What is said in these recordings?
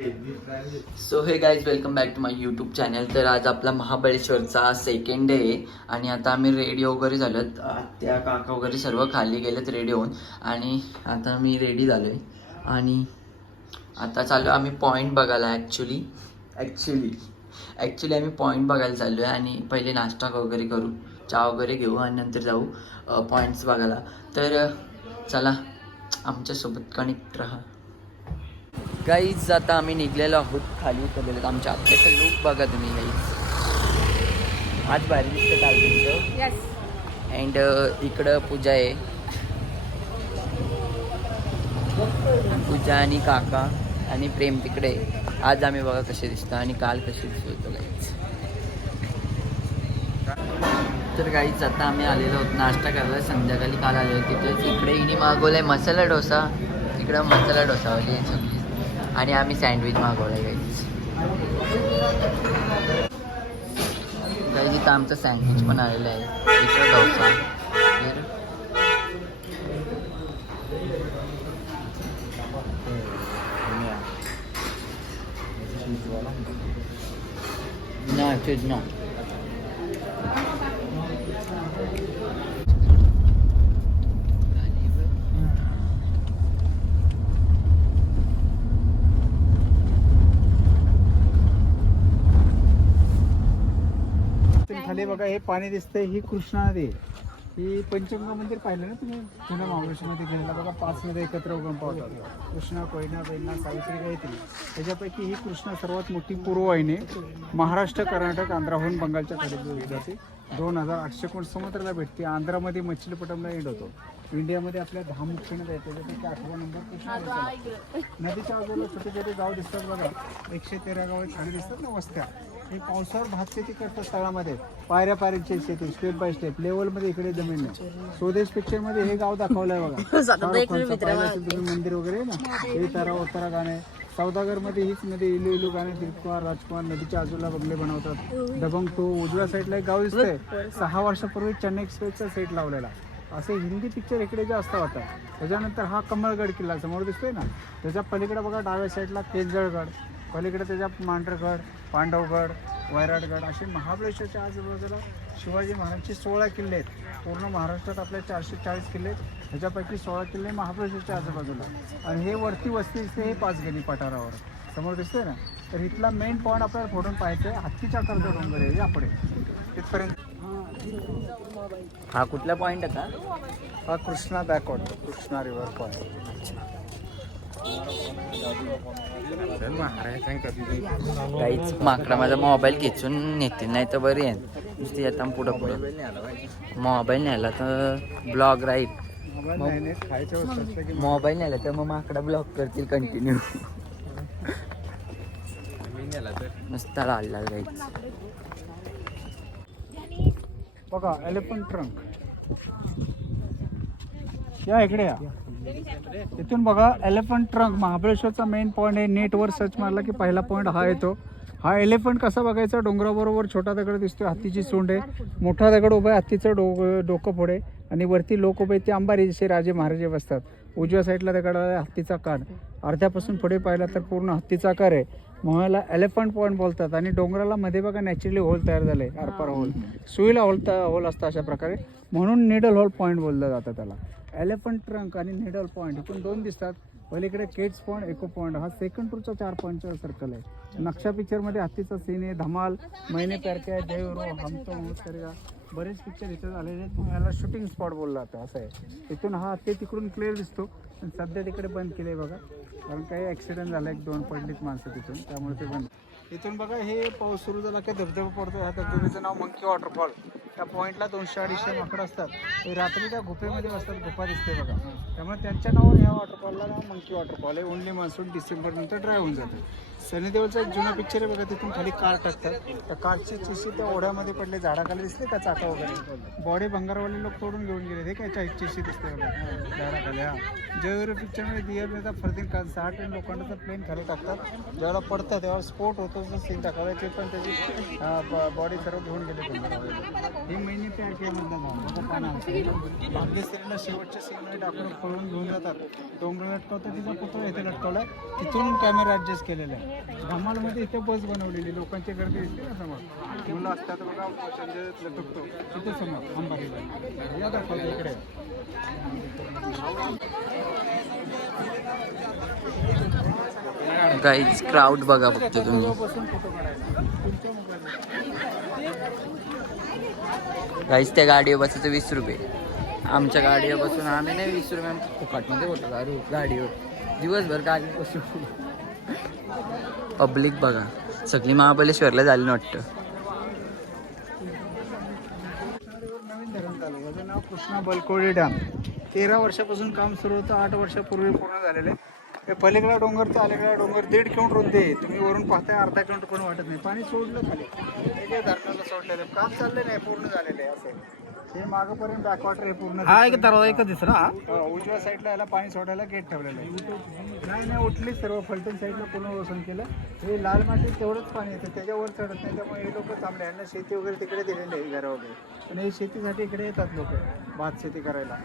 So hey guys welcome back to my YouTube channel. तर आज आपला महाबळेश्वरचा सेकंड डे आहे आणि आता आम्ही रेडी वगैरे झालोत. त्या काका वगैरे सर्व खाली गेलेत रेडी होऊन आणि आता मी रेडी झालो आहे आणि आता चाललो आम्ही पॉईंट बघायला. ॲक्च्युली आम्ही पॉईंट बघायला चाललो आहे आणि पहिले नाश्ता वगैरे करू, चहा वगैरे घेऊ आणि नंतर जाऊ पॉईंट्स बघायला. तर चला आमच्यासोबत कनेक्ट राहा. गाईज आता आम्ही निघलेलो आहोत, खाली उतरलेलो. आमच्या आपल्याचं लुक बघा तुम्ही गाईज. आज भारी दिसतं काल तुमचं. अँड इकडं पूजा आहे, पूजा आणि काका आणि प्रेम तिकडे. आज आम्ही बघा कसे दिसतं आणि काल कसे दिसत होतो गाईज. तर गाईज आता आम्ही आलेलो आहोत नाश्ता करायला. संध्याकाळी काल आलेलो तिथेच. इकडे हिने मागवलं आहे मसाला डोसा, इकडं मसाला डोसावाली आहे सगळी आणि आम्ही सँडविच मागवलं आहे गाईज. गाईज इथं आमचं सँडविच पण आलेलं आहे. इकडं डोसा ना चीज ना. खाली बघा हे पाणी दिसतंय, ही कृष्णा नदी आहे. ही पंचगंगा मंदिर पाहिलं ना तुम्ही पुणे महाबळेश्वरमध्ये गेलेला बघा. 5 नद्या एकत्र उगम पावतात, कृष्णा, कोयना, बेन्ना, सावित्री, गायत्री. त्याच्यापैकी ही कृष्णा सर्वात मोठी पूर्ववाहिनी महाराष्ट्र, कर्नाटक, आंध्राहून बंगालच्या खाडीत जाते. 2800 कोण समुद्राला भेटते. आंध्रामध्ये मच्छलीपट्टमला एंड होतो. इंडियामध्ये आपल्या 10 मुख्य नद्या आहेत, त्याच्यापैकी 8वा नंबर कृष्णा. नदीच्या बाजूला छोटे छोटे गाव दिसतात बघा. 113 गाव खाली दिसतात ना वस्त्या. हे पावसावर भात शेती करतात स्थळामध्ये. पायऱ्याची शेती स्टेप बाय स्टेप लेवलमध्ये इकडे जमीन नाही. स्वदेश पिक्चरमध्ये हे गाव दाखवलं आहे बघा. तुम्ही मंदिर वगैरे ना, हे तारा ओतारा गाणे. सौदागरमध्ये हीच नदी इलू इलू गाणे. दिलकुमार, राजकुमार नदीच्या बाजूला बंगले बनवतात. दबंग तो उजव्या साईडला एक गाव दिसतंय. 6 वर्षापूर्वी चेन्नई एक्सप्रेसचा सेट लावलेला. असे हिंदी पिक्चर इकडे जास्त होतात. त्याच्यानंतर हा कमळगड किल्ला समोर दिसतोय ना, त्याच्या पलीकडे बघा डाव्या साईडला केजळगड, पलीकडे त्याच्या मांढरगड, पांडवगड, वैराटगड. असे महाबळेश्वरच्या आजूबाजूला शिवाजी महाराजांचे 16 किल्ले आहेत. पूर्ण महाराष्ट्रात आपल्या 440 किल्ले आहेत, ह्याच्यापैकी 16 किल्ले महाबळेश्वरच्या आजूबाजूला. आणि हे वरती वस्ती दिसते, हे पाचगणी पठारावर समोर दिसतंय ना. तर इथला मेन पॉईंट आपल्याला फोडून पाहायचं आहे. हत्तीच्या आकाराचा डोंगर आहे यापुढे तिथपर्यंत. हा कुठला पॉईंट आता? हा Krishna backwater, Krishna river point. गाईच माकडा माझा मोबाईल खेचून नेते, नाही तर बरी आहे नुसती. आता पुढं मोबाईल न्यायला तर ब्लॉग राहील. मोबाईल न्यायला तर मग माकडा ब्लॉग करतील कंटिन्यू. नुसता लाल गाईच. बघा एलिफंट ट्रंक. या इकडे या. इथून बघा एलिफंट ट्रंक महाबळेश्वरचा मेन पॉईंट आहे. नेटवर सर्च मारला की पहिला पॉईंट हा येतो. हा एलिफंट कसा बघायचा? डोंगराबरोबर छोटा दगड दिसतोय, हत्तीची सोंड आहे. मोठा दगड उभा आहे, हत्तीचं डोकं पुढे आणि वरती लोक उभे. ते अंबारी जसे राजे महाराजे बसतात. उजव्या साईडला दगडाला हत्तीचा कान. अर्ध्यापासून पुढे पाहिला तर पूर्ण हत्तीचा आकार आहे. म्हणून एलिफंट पॉईंट बोलतात. आणि डोंगराला मध्ये बघा नॅचरली होल तयार झाले, आरपार होल. सुईला होल असतं अशा प्रकारे, म्हणून निडल होल पॉईंट बोललं जातं त्याला. एलिफंट ट्रंक आणि निडल पॉईंट इथून 2 दिसतात. पलीकडे केट्स पॉईंट, इको पॉईंट. हा सेकंड टूरचा 4 पॉईंटचा सर्कल आहे. नक्षा पिक्चरमध्ये हत्तीचा सीन आहे. धमाल, मैंने प्यार किया, देवरो, हम तो मौत करेगा, बरेच पिक्चर इथं झालेले आहेत. याला शूटिंग स्पॉट बोलला जातं असं आहे. इथून हा हत्ती तिकडून क्लिअर दिसतो, पण सध्या तिकडे बंद केलं आहे बघा, कारण काही ॲक्सिडेंट झाला. 1-2 पडलीत माणसं तिथून, त्यामुळे ते बंद. इथून बघा हे पाऊस सुरू झाला की धबधबा पडतो. ह्या धबधब्याचं नाव मंकी वॉटरफॉल. त्या पॉईंटला 200-250 माकडं असतात. ते रात्री त्या गुफेमध्ये बसतात. गुफा दिसते बघा, त्यामुळे त्यांच्या नावावर ह्या वॉटरफॉलला नाव मंकी वॉटरफॉल आहे. ओनली मान्सून डिसेंबरनंतर ड्राय होऊन जाते. सनी देओलचा एक जुना पिक्चर आहे बघा, तिथून खाली कार टाकतात. त्या कारची चिशी त्या ओढ्यामध्ये पडले, झाडाखाली दिसले का चाका वगैरे. बॉडी भंगारवाले लोक तोडून घेऊन गेले. हे काय चिशी दिसते बघा झाडाखाली. हा जयवीर पिक्चरमध्ये दिया मेहता फरदीन खान 6 टन लोखंडाचं प्लेन खाली टाकतात. ज्यावेळेला पडतं तेव्हा स्फोट होतो सीन दाखवायचे, पण त्याची बॉडी सर्व घेऊन गेले. हे महिने प्यार केल्यामधलं भाग्यश्रीला शेवटच्या सीनमध्ये टाकून पळून घेऊन जातात. डोंगर लटकवतात, तिचा पुतळा इथे लटकवलाय. तिथून कॅमेरा ॲडजस्ट केलेला आहे. धमालमध्ये इथे बस बनवलेली लोकांची गर्दी दिसते ना समोर मुलं असतात बघा संजय लटकतो तिथे समोर अंबारीला या दाखवतो इकडे गाईज क्राऊड बघा फक्त तुम्ही. बसून फोटो काढायचा तुमच्या मोबाईल गाईज त्या गाडीवर बसायचं 20 रुपये. आमच्या गाडीवर बसून आम्ही नाही 20 रुपये फुकटमध्ये होतो गाडीवर दिवसभर गाडी बसून. पब्लिक बघा सगळी महाबळेश्वरला झाली ना वाटतं. नवीन धरण चालू आहे याचं नाव कृष्णा बलकोडी डॅम. 13 वर्षापासून काम सुरू होतं. 8 वर्षापूर्वी पूर्ण झालेले. हे पलीकडला डोंगर तर अलीकडला डोंगर 1.5 किलोमीटर रुंदी आहे. तुम्ही वरून पाहताय अर्धा किलोमीटर पण वाटत नाही. पाणी सोडलं खाली हे धरणाला सोडलेलं काम चाललं नाही पूर्ण झालेलं आहे. असं हे मागपर्यंत बॅकवॉटर हे पूर्ण हा एक दरवाजा एकच दिसत ना. उजव्या साईडला याला पाणी सोडायला गेट ठेवलेलं आहे. नाही उठली सर्व फलटण साईडला पुनर्वसन केलं. हे लाल माती तेवढंच पाणी येतं त्याच्यावर चढत नाही. त्यामुळे हे लोक थांबले. यांना शेती वगैरे तिकडे दिलेली आहे घरं वगैरे. आणि हे शेतीसाठी इकडे येतात लोक भात शेती करायला.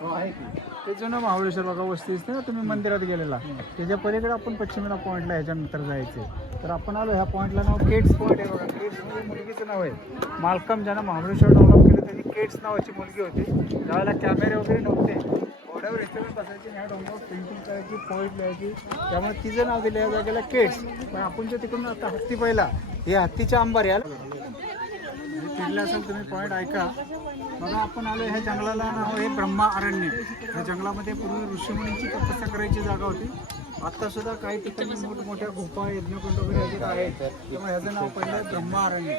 हो आहे की ते जुनं महाबळेश्वर बघा वस्ती दिसते ना तुम्ही मंदिरात गेलेला त्याच्या पलीकडे आपण पश्चिमेला पॉईंटला ह्याच्यानंतर जायचे. तर आपण आलो ह्या पॉईंटला नाव केट्स पॉईंट आहे बघा. केट्स म्हणजे मुलगीचं नाव आहे. मालकम ज्यानं महाबळेश्वर डेव्हलप केलं त्याची केट्स नावाची मुलगी होती. त्यावेळेला कॅमेरे वगैरे नव्हते. घोड्यावर इथे बसायची ह्या डोंगरावर पेंटिंग करायची पॉईंट लिहायची. त्यामुळे तिचं नाव दिलं या जागेला केट्स. पण आपण जे तिकडून आता हत्ती पहिला हे हत्तीच्या अंबारी आलं फिरलं असेल तुम्ही पॉईंट ऐका बघा. आपण आलो ह्या जंगलाला नाव आहे ब्रह्मा अरण्य. ह्या जंगलामध्ये पूर्वी ऋषीमुनींची तपस्या करायची जागा होती. आता सुद्धा काही ठिकाणी मोठमोठ्या गुफा यज्ञकुंड वगैरे असे आहेत. त्यामुळे ह्याचं नाव पहिलं ब्रह्मा अरण्य.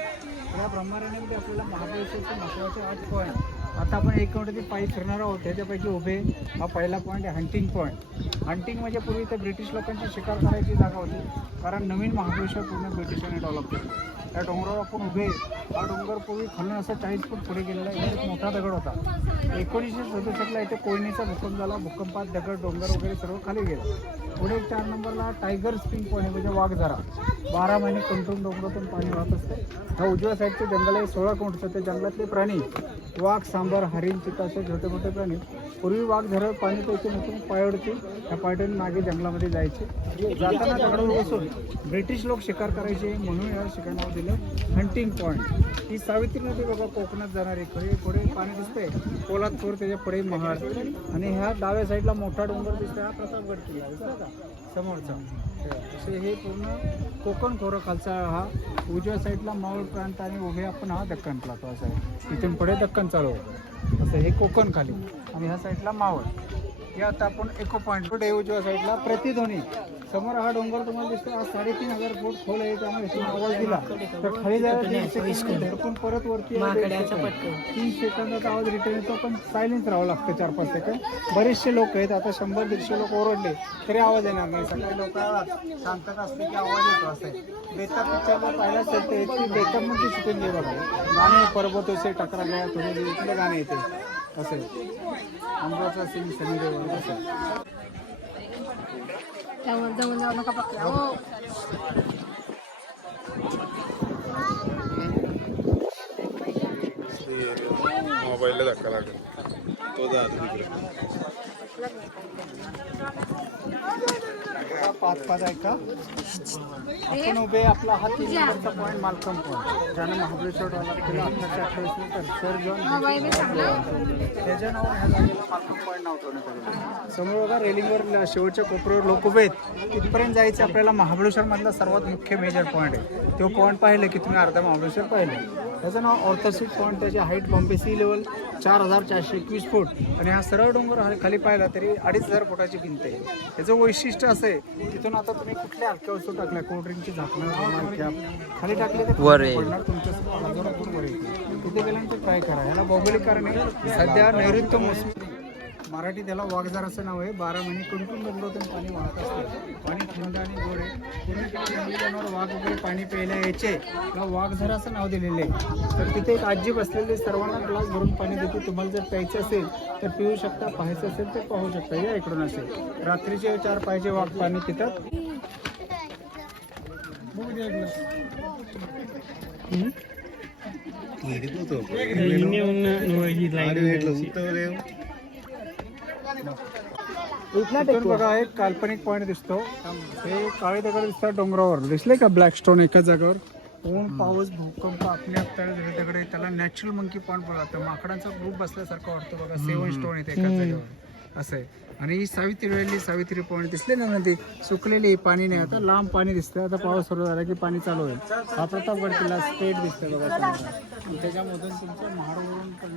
या ब्रह्मारण्यामध्ये आपल्याला महाबळेश्वरचे महत्त्वाचे 8 पॉईंट. आता आपण एक मिनिट पायी फिरणार आहोत. त्याच्यापैकी उभे हा पहिला पॉईंट आहे हंटिंग पॉईंट. हंटिंग म्हणजे पूर्वी तर ब्रिटिश लोकांची शिकार करायची जागा होती. कारण नवीन महाबळेश्वर पूर्ण ब्रिटिशांनी डेव्हलप केलं. त्या डोंगरावर आपण उभे. हा डोंगर पूर्वी खालून असा 40 फूट पुढे गेलेला आहे. एक मोठा दगड होता. 1967ला इथे कोयनेचा भूकंप झाला. भूकंपात दगड डोंगर वगैरे सर्व खाली गेलं. पुढे 4 नंबरला टायगर स्प्रिंग पॉईंट म्हणजे वाघझरा. 12 महिने कंट्रोल डोंगरातून पाणी वाहत असते. हा उजव्या साईडचं जंगल आहे 16 किलोमीटरचं. त्या जंगलातले प्राणी वाघ सांबर हरिण चिता असे छोटे मोठे प्राणी. पूर्वी वाघ झरळ पाणी प्यायचे नसून पायवडती त्या पायटून मागे जंगलामध्ये जायचे. जाताना दगडावर बसून ब्रिटिश लोक शिकार करायचे म्हणून या शिकारणावर दिलं हंटिंग पॉईंट. ही सावित्री नदी बघा कोकणात जाणारी खरे पुढे पाणी दिसतंय. पोलादपूर त्याच्या पुढे महाड आणि ह्या डाव्या साईडला मोठा डोंगर दिसतोय. हा प्रतापगड किल्ला दिसला का समोरचा. असे हे पूर्ण कोकण खोरं खालचा हा उजव्या साईडला मावळ प्रांत आणि उभे आपण हा दक्कन प्लाटो असं आहे. इथून पुढे दक्कन चालू होतं असं हे कोकण खाली आणि ह्या साईडला मावळ. हे आता आपण इको पॉईंट पुढे उजव्या साईडला प्रतिध्वनी. समोर हा डोंगर तुम्हाला दिसतो. हा 3500 फूट खोल आहे. त्यामुळे इथून आवाज दिला तर खाली जायला 3 सेकंद पण परत वरती 3 सेकंदाचा आवाज रिटर्न येतो. पण सायलेन्स राहावं लागतं 4-5 सेकंद. बरेचसे लोक आहेत. आता 100-150 लोक ओरडले तरी आवाज येणार नाही. सगळे लोक शांतता असते की आवाज येतो असं. बेताब पिक्चरला पाहिलं असेल तर ती बेताबमध्ये शूटिंग आहे बघा. गाणे पर्वत असे टकरा गया थोडे इथले गाणे येते असे अमरावतीचा सिंग सनी देओल असं. जाऊन जाऊ नका पक्का हो. मोबाईलला धक्का लागेल तो जा तिकडे. 5 आहे का आपण उभे. आपला हा 3 नंबरचा पॉईंट मालकम पॉईंट ज्यानं महाबळेश्वर डेव्हलप केलं 1828 नंतर सर जॉन त्याच्या नावावर ह्या जागेला मालकम पॉईंट नाव ठेवण्यात आलं. समोर बघा रेलिंगवर शेवटच्या कोपऱ्यावर लोक उभे आहेत. तिथपर्यंत जायचं आपल्याला महाबळेश्वरमधला सर्वात मुख्य मेजर पॉईंट आहे. तो पॉईंट पाहिलं की तुम्ही अर्धा महाबळेश्वर पाहिलं. त्याचं नाव ऑर्थोसिट पॉईंट. त्याची हाईट बॉम्बे सी लेवल 4421 फूट आणि हा सरळ डोंगर खाली पाहिला तरी 2500 फुटाची भिंत आहे. त्याचं वैशिष्ट्य असं आहे तिथून आता तुम्ही कुठल्या हलक्या वस्तू टाकल्या कोल्ड्रिंकची झाकणं खाली टाकले तर पडणार तुमच्या 1000 फूट वर येते. तिथे गेल्यानंतर ट्राय करा. ह्याला भौगोलिक कारण आहे सध्या नैऋत्य मोसमी. मराठी त्याला वाघझरा असं नाव आहे. 12 महिने कुंटून डोंगरातून पाणी वाहत असते. पाणी थंड आणि गोड आहे. पूर्वी जनावर वाघ वगैरे पाणी प्यायला यायचे किंवा वाघझरा असं नाव दिलेलं आहे. तर तिथे एक आजी बसलेली सर्वांना ग्लास भरून पाणी देते. तुम्हाला जर प्यायचं असेल तर पिऊ शकता. पाहायचं असेल तर पाहू शकता. या इकडून असेल रात्रीचे 4 पाहिजे वाघ पाणी पितात. इथून बघा एक काल्पनिक पॉईंट दिसतो. हे काळे दगड दिसतात डोंगरावर, दिसले का ब्लॅक स्टोन एका जागेवर. ऊन पाऊस भूकंप आपल्या दगड त्याला नॅचरल मंकी पॉईंट बोलतात. माकडांचा ग्रुप बसल्यासारखं वाटतं बघा. 7 स्टोन येते एका जागेवर असं आहे. आणि ही सावित्री पॉईंट दिसले ना नदी सुकलेली, पाणी नाही, आता लांब पाणी दिसतं. आता पाऊस सुरू झाला की पाणी चालू होईल. हा प्रतापगड किल्ला स्ट्रेट दिसतोय बघा समोर. त्याच्यामधून तुमचं महाडवरून पण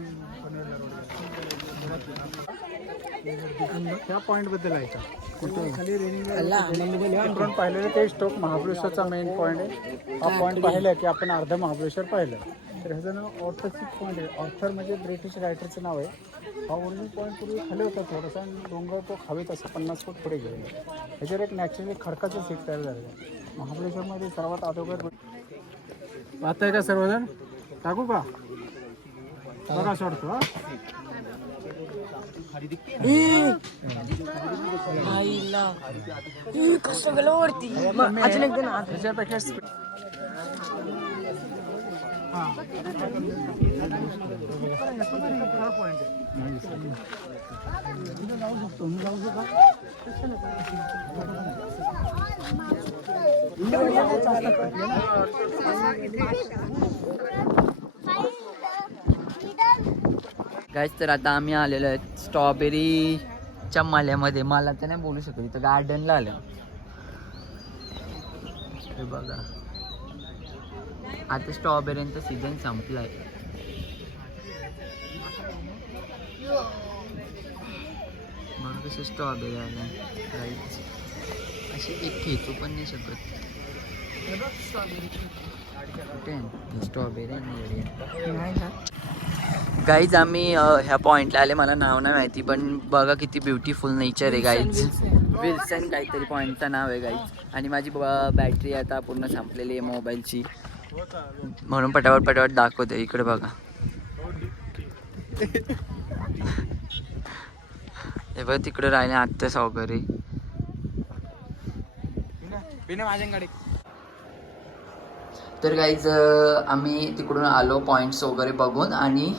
त्या पॉईंट बद्दल आहे का कुठे खाली रेनिंग पाहिलेलं ते स्टोक महाबळेश्वरचा मेन पॉईंट आहे. हा पॉईंट पाहिलं की आपण अर्ध महाबळेश्वर पाहिलं. तर ह्याचं नाव ऑर्थरसिक पॉईंट आहे. ऑर्थर म्हणजे ब्रिटिश रायटरचं नाव आहे. हा ओरिजिनल पॉईंट पूर्वी खाली होता थोडासा, डोंगर तो खालीत असं 50 फूट पुढे गेलेला. ह्याच्यावर एक नॅचरली खडकाचं सीट तयार झालेलं आहे. महाबळेश्वरमध्ये सर्वात अगोदर पाहताय का सर्वजण? टाकू का बघा सोडतो. हा गाईज तर आता आम्ही आलेलो आहेत स्ट्रॉबेरीच्या मल्यामध्ये. मला तर नाही बोलू शकत, इथं गार्डनला आलं. हे बघा आता स्ट्रॉबेरींचा सीझन संपलाय. बघा कसे स्ट्रॉबेरी आल्या गाईज. असे एक खेचू पण नाही शकत. कुठे स्ट्रॉबेरी आणि गाईज आम्ही ह्या पॉईंटला आले. मला नाव नाही माहिती पण बघा किती ब्युटिफुल नेचर आहे गाईज. विल्सन काहीतरी पॉईंटचं नाव आहे गाईज. आणि माझी बॅटरी आता पूर्ण संपलेली आहे मोबाईलची, म्हणून पटापट दाखवते. इकडे बघा हे बघा तिकडे राहिले आत्ताच वगैरे. तर गाईज आम्ही तिकडून आलो पॉईंट्स वगैरे बघून आणि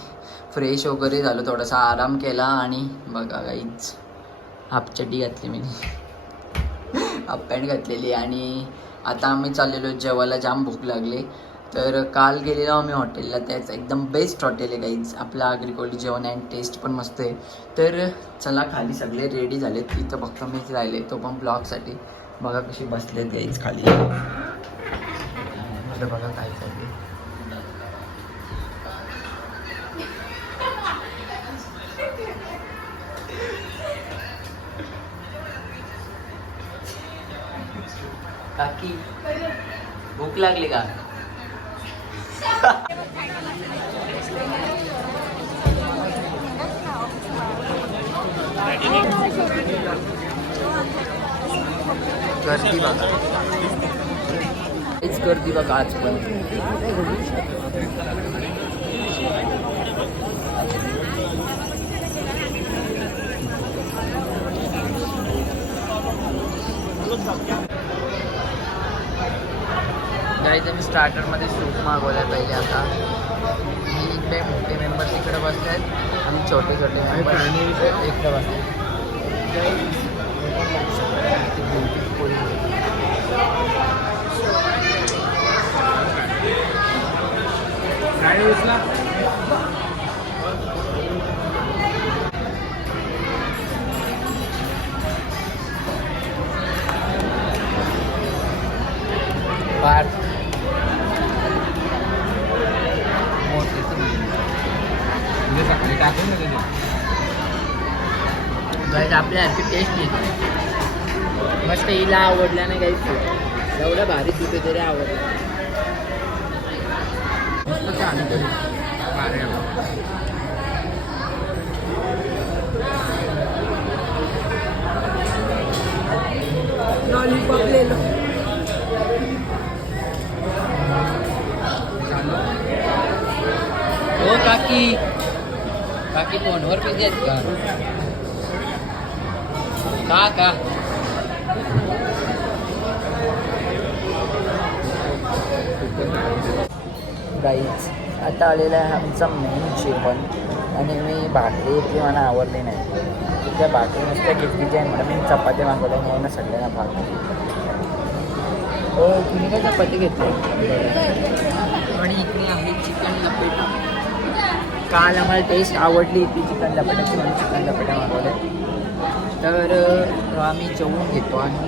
फ्रेश वगैरे झालो, थोडासा आराम केला. आणि बघा गाईज हाफ चड्डी घातली मी, हाफ पॅन्ट घातलेली. आणि आता आम्ही चाललेलो जेवायला. जाम भूक लागली. तर काल गेलेलो आम्ही हॉटेलला, त्याच एकदम बेस्ट हॉटेल आहे गाईज. आपलं आग्रिकोल्ड जेवण अँड टेस्ट पण मस्त आहे. तर चला खाली सगळे रेडी झालेत. तिथं फक्त मीच राहिले, तो पण ब्लॉगसाठी. बघा कशी बसलेत गाईज खाली. बघा काय चालू. काकी भूक लागली का? गर्दी बघा, हेच गर्दी बघा आज पण. गाईज आम्ही स्टार्टरमध्ये सूप मागवलं आहे पहिले. आता मी इकडे मोठे मेंबर्स इकडे बसले आहेत आणि छोटे मेंबर्स इकडे बसले. ब्युटिफुल फार मोठे गाईज आपल्यासारखी टेस्ट येते मस्त. हिला आवडल्या ना गाईज, एवढं भारी तुझे तरी आवडलं. लॉलीपॉप ले लो. हो काकी, काकी फोनवर बिझी आहेत का? गाईज आता आलेला आहे आमचा मेन जेवण. आणि मी भाकरी इतकी मला आवडली नाही. त्या भाकरी नुसत्या घेतली आहे म्हणून मी चपाती मागवल्या म्हणून ना सगळ्यांना भाकरी. हो तुम्ही काय चपाती घेतली आणि इकडे आहे चिकन लपेटा. काल आम्हाला टेस्ट आवडली ती चिकन लपेटाची म्हणून चिकन लपेटा मागवले. तर आम्ही जेवून घेतो आणि